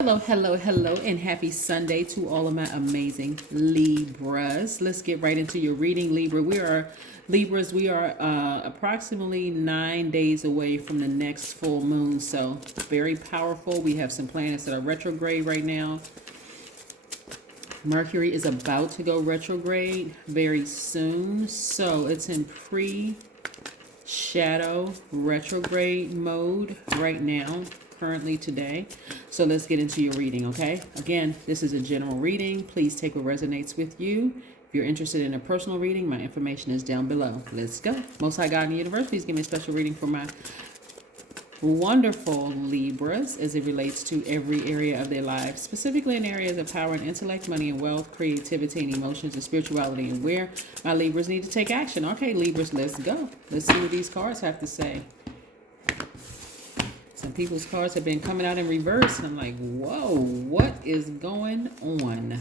Hello, hello, hello, and happy Sunday to all of my amazing Libras. Let's get right into your reading, Libra. We are approximately 9 days away from the next full moon, so very powerful. We have some planets that are retrograde right now. Mercury is about to go retrograde very soon, so it's in shadow retrograde mode right now, currently today. So let's get into your reading, okay? Again, this is a general reading. Please take what resonates with you. If you're interested in a personal reading, my information is down below. Let's go. Most High God in the universe, please give me a special reading for my wonderful Libras as it relates to every area of their lives, specifically in areas of power and intellect, money and wealth, creativity and emotions and spirituality, and where my Libras need to take action. Okay, Libras, let's go. Let's see what these cards have to say. Some people's cards have been coming out in reverse. I'm like, whoa, what is going on?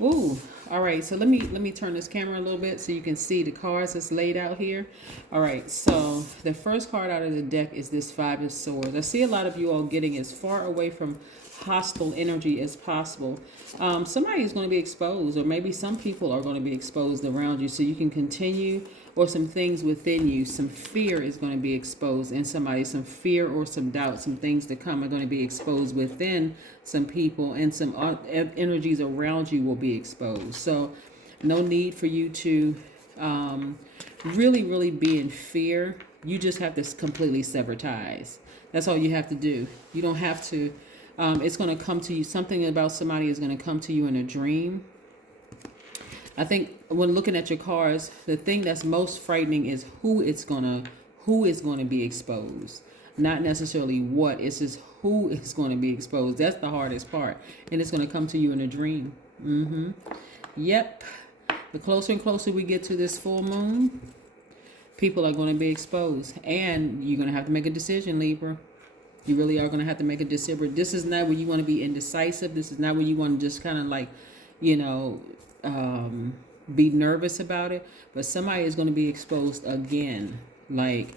Ooh, all right, so let me turn this camera a little bit so you can see the cards that's laid out here. All right, so the first card out of the deck is this Five of Swords. I see a lot of you all getting as far away from hostile energy as possible. Somebody is going to be exposed, or maybe some people are going to be exposed around you, so you can continue, or some things within you, some fear is going to be exposed in somebody, some fear or some doubt, some things to come are going to be exposed within some people, and some energies around you will be exposed. So no need for you to really be in fear. You just have to completely sever ties. That's all you have to do. You don't have to it's going to come to you. Something about somebody is going to come to you in a dream. I think when looking at your cards, the thing that's most frightening is who is going to be exposed. Not necessarily what, it's just who is going to be exposed. That's the hardest part. And it's going to come to you in a dream. Yep. The closer and closer we get to this full moon, people are going to be exposed. And you're going to have to make a decision, Libra. You really are going to have to make a decision. This is not where you want to be indecisive. This is not where you want to just kind of like, be nervous about it. But somebody is going to be exposed again. Like,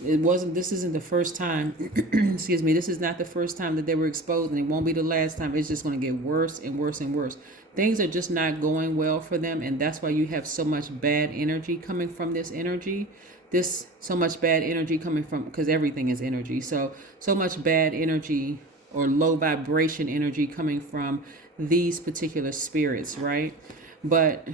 this isn't the first time, excuse me, this is not the first time that they were exposed, and it won't be the last time. It's just going to get worse and worse and worse. Things are just not going well for them, and that's why you have so much bad energy coming from this energy. So much bad energy coming from, because everything is energy. So much bad energy or low vibration energy coming from these particular spirits, right? But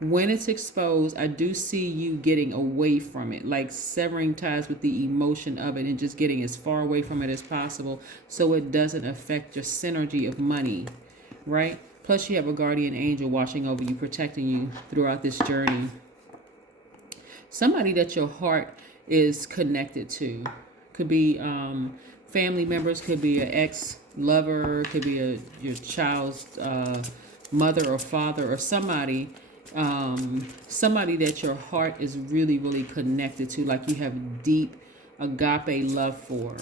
when it's exposed, I do see you getting away from it, like severing ties with the emotion of it and just getting as far away from it as possible so it doesn't affect your synergy of money, right? Plus you have a guardian angel watching over you, protecting you throughout this journey. Somebody that your heart is connected to. Could be family members, could be an ex-lover, could be your child's mother or father, or somebody that your heart is really connected to, like you have deep agape love for.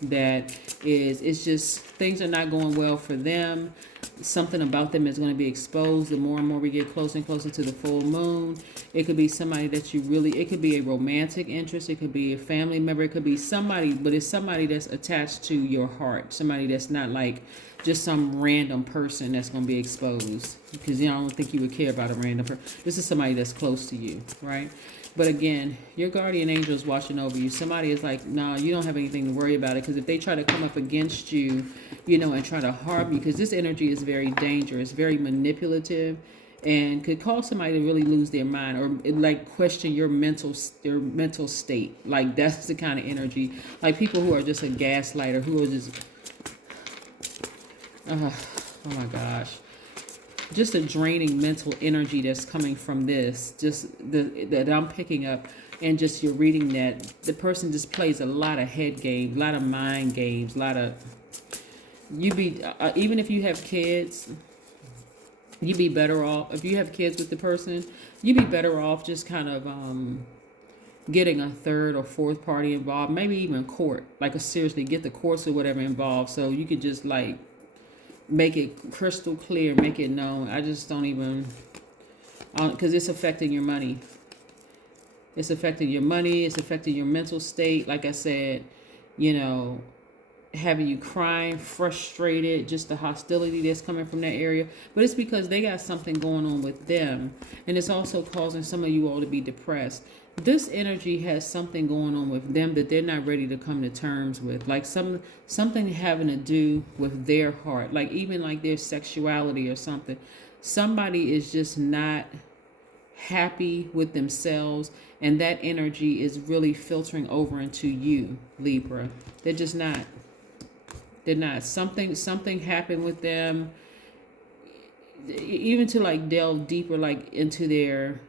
It's just things are not going well for them. Something about them is going to be exposed the more and more we get closer and closer to the full moon. It could be somebody that it could be a romantic interest, it could be a family member, it could be somebody, but it's somebody that's attached to your heart, somebody that's not like just some random person that's going to be exposed, because I don't think you would care about a random person. This is somebody that's close to you, right? But again, your guardian angel is watching over you. Somebody is like, no, you don't have anything to worry about it, because if they try to come up against you, and try to harm you, because this energy is very dangerous, very manipulative, and could cause somebody to really lose their mind, or like question your mental state. Like that's the kind of energy, like people who are just a gaslighter, who are just, oh my gosh, just a draining mental energy that's coming from this, just that I'm picking up. And just you're reading that the person just plays a lot of head games, a lot of mind games, a lot of, even if you have kids, you'd be better off, if you have kids with the person, you'd be better off just kind of getting a third or fourth party involved, maybe even court, like seriously get the courts or whatever involved, so you could just like make it crystal clear, make it known. I just don't even, because it's affecting your money. It's affecting your money. It's affecting your mental state. Like I said, having you crying, frustrated, just the hostility that's coming from that area. But it's because they got something going on with them. And it's also causing some of you all to be depressed. This energy has something going on with them that they're not ready to come to terms with. Like something having to do with their heart. Like even like their sexuality or something. Somebody is just not happy with themselves, and that energy is really filtering over into you, Libra. They're just not. They're not. Something happened with them, even to like delve deeper, like into their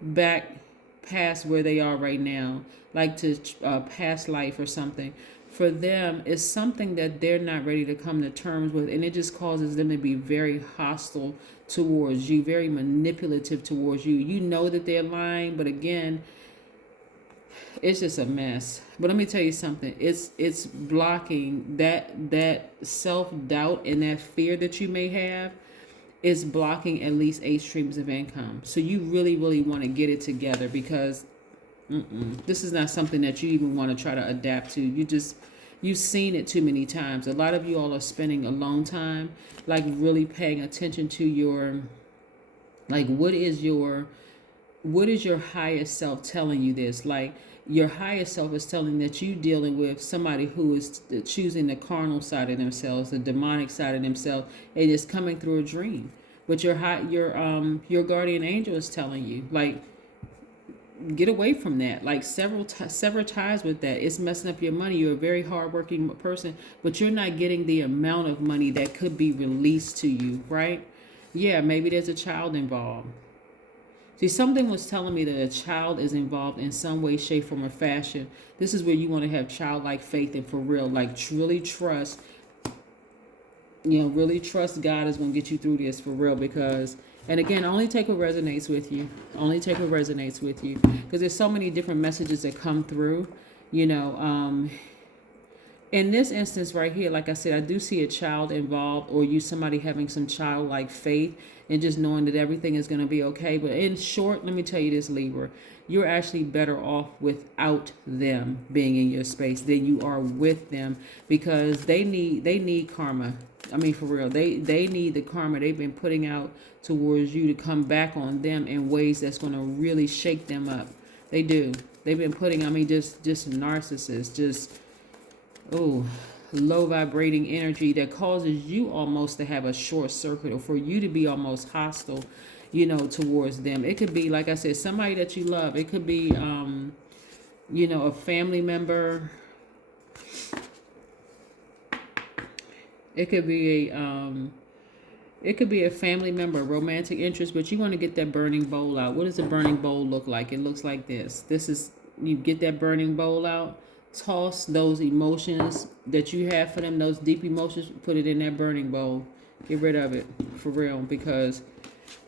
back past where they are right now, like to past life or something. For them, it's something that they're not ready to come to terms with, and it just causes them to be very hostile towards you, very manipulative towards you. You know that they're lying, but again, it's just a mess. But let me tell you something. It's blocking that self-doubt and that fear that you may have. Is blocking at least 8 streams of income. So you really, really want to get it together, because this is not something that you even want to try to adapt to. You've seen it too many times. A lot of you all are spending alone time, like really paying attention to your, like what is your highest self telling you this? Like your highest self is telling that you dealing with somebody who is choosing the carnal side of themselves, the demonic side of themselves, and it's coming through a dream. But your guardian angel is telling you, like, get away from that. Like sever ties with that. It's messing up your money. You're a very hardworking person, but you're not getting the amount of money that could be released to you, right? Yeah, maybe there's a child involved. See, something was telling me that a child is involved in some way, shape, form, or fashion. This is where you want to have childlike faith and for real, like really trust, really trust God is going to get you through this for real. Because, and again, only take what resonates with you. Only take what resonates with you. Because there's so many different messages that come through, in this instance right here, like I said, I do see a child involved, or somebody having some childlike faith and just knowing that everything is going to be okay. But in short, let me tell you this, Libra, you're actually better off without them being in your space than you are with them, because they need karma. I mean, for real, they need the karma they've been putting out towards you to come back on them in ways that's going to really shake them up. They do. They've been putting, just narcissists, just low vibrating energy that causes you almost to have a short circuit, or for you to be almost hostile, towards them. It could be, like I said, somebody that you love. It could be, a family member. It could be a family member, romantic interest, but you want to get that burning bowl out. What does a burning bowl look like? It looks like this. You get that burning bowl out. Toss those emotions that you have for them, those deep emotions, put it in that burning bowl. Get rid of it, for real, because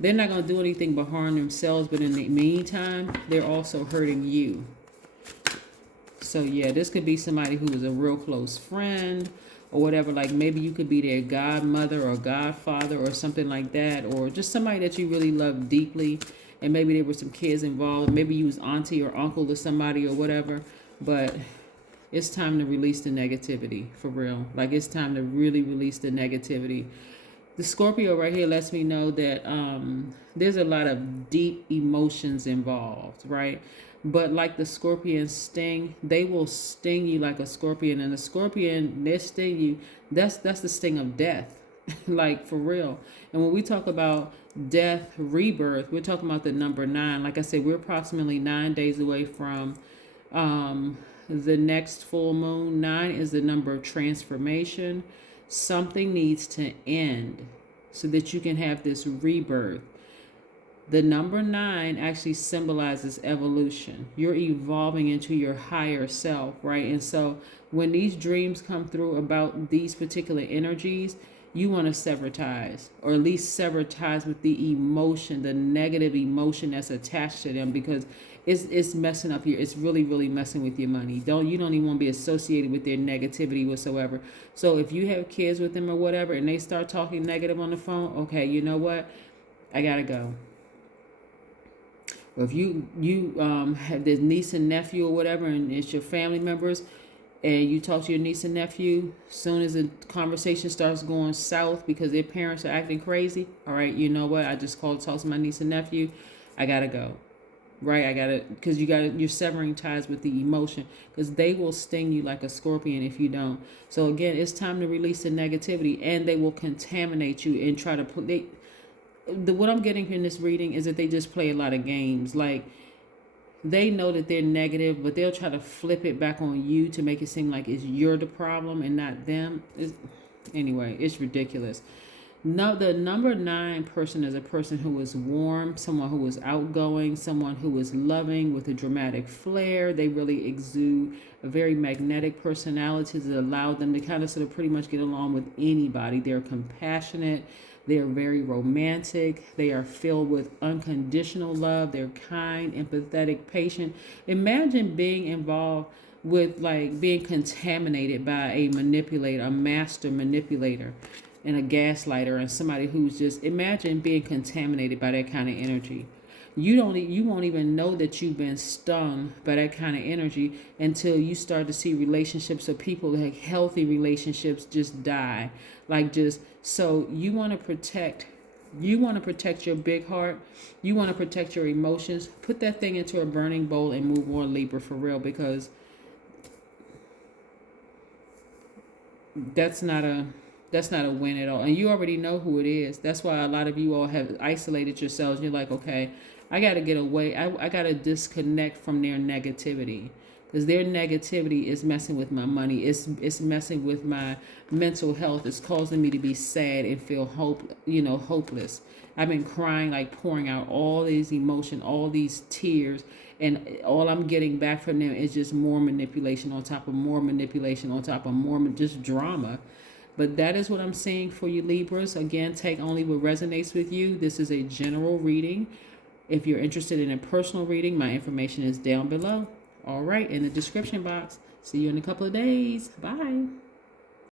they're not going to do anything but harm themselves, but in the meantime, they're also hurting you. So yeah, this could be somebody who is a real close friend or whatever. Like maybe you could be their godmother or godfather or something like that, or just somebody that you really love deeply, and maybe there were some kids involved. Maybe you was auntie or uncle to somebody or whatever, but it's time to release the negativity, for real. Like it's time to really release the negativity. The Scorpio right here lets me know that there's a lot of deep emotions involved, right? But like the scorpion sting, they will sting you like a scorpion. And the scorpion, they sting you, that's the sting of death, like for real. And when we talk about death, rebirth, we're talking about the number 9. Like I said, we're approximately 9 days away from the next full moon. 9 is the number of transformation. Something needs to end so that you can have this rebirth. The number 9 actually symbolizes evolution. You're evolving into your higher self, right? And so when these dreams come through about these particular energies, you want to sever ties, or at least sever ties with the emotion, the negative emotion that's attached to them, because it's messing up your, it's really, really messing with your money. You don't even want to be associated with their negativity whatsoever. So if you have kids with them or whatever, and they start talking negative on the phone, okay, you know what? I gotta go. Or if you have this niece and nephew or whatever, and it's your family members, and you talk to your niece and nephew, soon as the conversation starts going south because their parents are acting crazy, all right, you know what? I just called to talk to my niece and nephew. I gotta go. Right? Because you're severing ties with the emotion, because they will sting you like a scorpion if you don't. So again, it's time to release the negativity, and they will contaminate you and try to play. What I'm getting in this reading is that they just play a lot of games. Like, they know that they're negative, but they'll try to flip it back on you to make it seem like you're the problem and not them. Anyway, it's ridiculous. No, the number 9 person is a person who is warm, someone who is outgoing, someone who is loving with a dramatic flair. They really exude a very magnetic personality that allow them to kind of sort of pretty much get along with anybody. They're compassionate. They are very romantic. They are filled with unconditional love. They're kind, empathetic, patient. Imagine being involved with, like, being contaminated by a manipulator, a master manipulator, and a gaslighter, and somebody who's just, imagine being contaminated by that kind of energy. You won't even know that you've been stung by that kind of energy until you start to see relationships of people, like healthy relationships, just die. Like, just, so you want to protect your big heart. You want to protect your emotions. Put that thing into a burning bowl and move on, Libra, for real, because that's not a win at all. And you already know who it is. That's why a lot of you all have isolated yourselves. You're like, okay, I got to get away. I got to disconnect from their negativity, because their negativity is messing with my money. It's messing with my mental health. It's causing me to be sad and feel hopeless. I've been crying, like pouring out all these emotion, all these tears, and all I'm getting back from them is just more manipulation on top of more manipulation on top of more, just drama. But that is what I'm seeing for you, Libras. Again, take only what resonates with you. This is a general reading. If you're interested in a personal reading, my information is down below. All right, in the description box. See you in a couple of days. Bye.